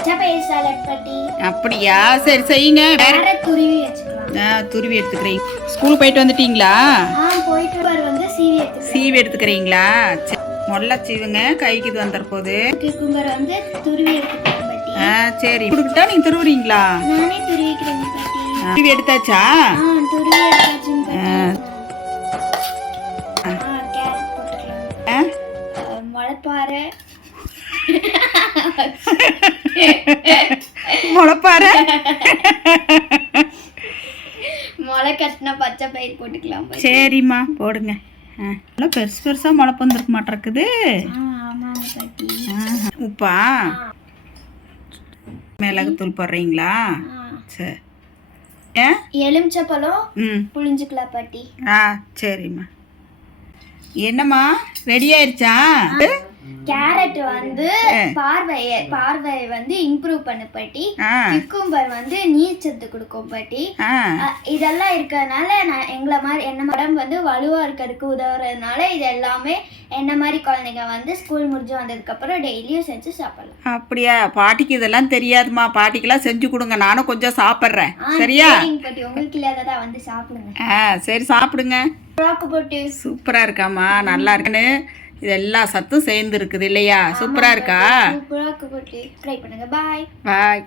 பச்சை பயிர் சாலட் பாட்டி. அப்படியா? சரி செய்யுங்க. கேரட் துருவி வச்சுக்கலாம். துருவி எடுத்துக்கிறீங்க. ஸ்கூல் போயிட்டு வந்துட்டீங்களா? போயிட்டு வந்து சீவி எடுத்துக்கிறீங்களா? மொல்ல சீவுங்க, கைக்கு இது வந்துற போது. குக்கும்பர் வந்து துருவி எடுத்துக்கிறேன் பாட்டி. சரி. கொடுக்கிட்டா நீங்க துருவுறீங்களா? நானே துருவிக்கிறேன் பாட்டி. துருவி எடுத்தாச்சா? துருவி எடுத்தாச்சுங்க பாட்டி. கேரட் போட்டுக்கலாம். முளைப்பாறை முளைப்பாறை முளை கட்டின பச்சை பயிர் போட்டுக்கலாம். சரிம்மா போடுங்க. நல்லா பெருசு பெருசா முளைப்பு வந்துருக்க மாட்டிருக்குது. ஆமாங்க பாட்டி. உப்பா மிளகுத்தூள் போடுறீங்களா? சரி. எலுமிச்சப்பழம் புளிஞ்சுக்கலாம் பாட்டி. சரிம்மா. என்னம்மா ரெடி ஆயிடுச்சா? கேரட் வந்து பார்வை வந்து இம்ப்ரூவ் பண்ண பாட்டி. குக்கும்பர் வந்து நீர்ச்சத்து கொடுக்கும் பாட்டி. இதெல்லாம் இருக்கிறதுனால என்ன உடம்பு வந்து வலுவா இருக்கிறதுக்கு உதவுறதுனால இது எல்லாமே என்ன மாதிரி குழந்தைங்க வந்து ஸ்கூல் முடிஞ்சு வந்ததுக்கு அப்புறம் டெய்லியும் செஞ்சு சாப்பிடலாம். அப்படியா? பாட்டிக்கு இதெல்லாம் தெரியாதுமா. பாட்டிக்கெல்லாம் செஞ்சு கொடுங்க, நானும் கொஞ்சம் சாப்பிட்றேன். சரியா பாட்டி? உங்களுக்கு இல்லாததா வந்து சாப்பிடுங்க. சரி சாப்பிடுங்க. சூப்பரா இருக்காமா, நல்லா இருக்குன்னு. இது எல்லா சத்தும் சேர்ந்து இருக்குது இல்லையா? சூப்பரா இருக்கா? ட்ரை பண்ணுங்க. பாய் பாய்.